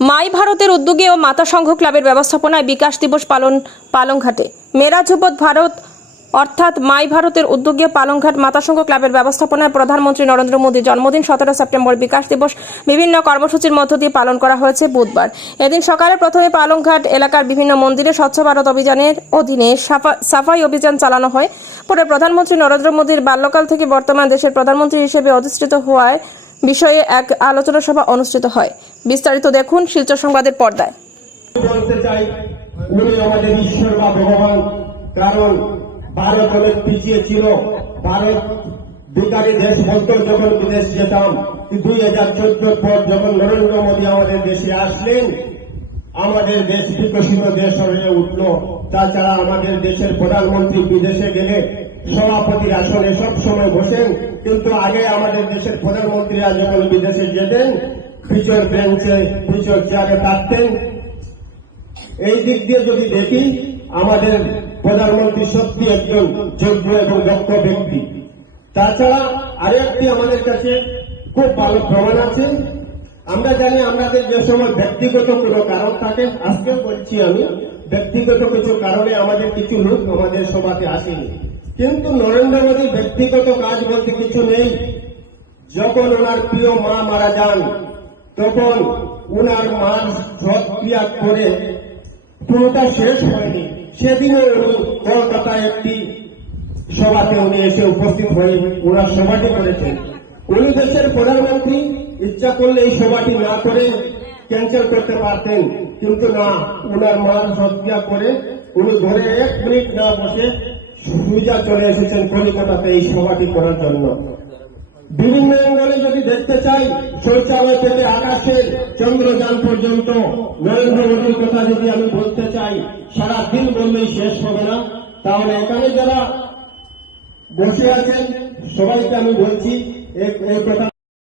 মাই ভারতের উদ্যোগে ও মাতা সংঘ ক্লাবের ব্যবস্থাপনায় বিকাশ দিবস পালন পালংঘাটে। মেরা যুবক ভারত অর্থাৎ মাই ভারতের উদ্যোগে পালংঘাট মাতা সংঘ ক্লাবের ব্যবস্থাপনায় প্রধানমন্ত্রী নরেন্দ্র মোদীর জন্মদিন 17 সেপ্টেম্বর বিকাশ দিবস বিভিন্ন কর্মসূচির মধ্য দিয়ে পালন করা হয়েছে বুধবার। এদিন সকালে প্রথমে পালংঘাট এলাকার বিভিন্ন মন্দিরে স্বচ্ছ ভারত অভিযানের অধীনে সাফাই অভিযান চালানো হয়। পরে প্রধানমন্ত্রী নরেন্দ্র মোদীর বাল্যকাল থেকে বর্তমান দেশের প্রধানমন্ত্রী হিসেবে অধিষ্ঠিত হওয়ায় বিষয়ে এক আলোচনা সভা অনুষ্ঠিত হয়। বিস্তারিত দেখুন শিলচর সংবাদের পর্দায়। বলতে চাই উনি আমাদের ঈশ্বর বা ভগবান, কারণ ভারত অনেক পিছিয়ে ছিল। ভারত বিকারী দেশ বলতো যখন বিদেশ যেতাম। 2014 পর যখন নরেন্দ্র মোদী আমাদের দেশে আসলেন, আমাদের দেশ বিকশিত দেশ হয়ে উঠল। তাছাড়া আমাদের দেশের প্রধানমন্ত্রী বিদেশে গেলে সভাপতির আসনে সব সময় বসেন, কিন্তু আগে আমাদের দেশের প্রধানমন্ত্রীরা যখন বিদেশে যেতেন পিছর বেঞ্চে পিছর চেয়ারে থাকতেন। এই দিক দিয়ে যদি দেখি, আমাদের প্রধানমন্ত্রী সত্যি একজন যোগ্য এবং দক্ষ ব্যক্তি। তাছাড়া আরেকটি আমাদের কাছে খুব ভালো প্রমাণ আছে। আমরা জানি আমাদের যে সময় ব্যক্তিগত কোনো কারণ থাকে, আজকে বলছি আমি, ব্যক্তিগত কিছু কারণে আমাদের কিছু লোক আমাদের সভাতে আসেনি, কিন্তু নরেন্দ্র মোদী ব্যক্তিগত কাজ বলতে কিছু নেই। যখন ওনার প্রিয় মা মারা যান, তখন ওনার মার সৎ ক্রিয়া করে পুরোটা শেষ হয়নি, সেদিনও উনি কলকাতায় একটি সভাতে উনি এসে উপস্থিত হয়ে ওনার সভাটি করেছেন। উনি দেশের প্রধানমন্ত্রী, ইচ্ছা করলে এই সভাটি না করে ক্যান্সেল করতে পারতেন, কিন্তু না, ওনার মার সৎক্রিয়া করে উনি ঘরে 1 মিনিট না বসে সুজা চলে এসেছেন কলিকাতাতে এই সভাটি করার জন্য। বিভিন্ন অঙ্গলে যদি দেখতে চাই, শৌচালয় থেকে আকাশের চন্দ্রযান পর্যন্ত নরেন্দ্র মোদীর কথা যদি আমি বলতে চাই, সারা দিন বললেই শেষ হবে না। তাহলে এখানে যারা বসে আছেন সবাইকে আমি বলছি এই কথা।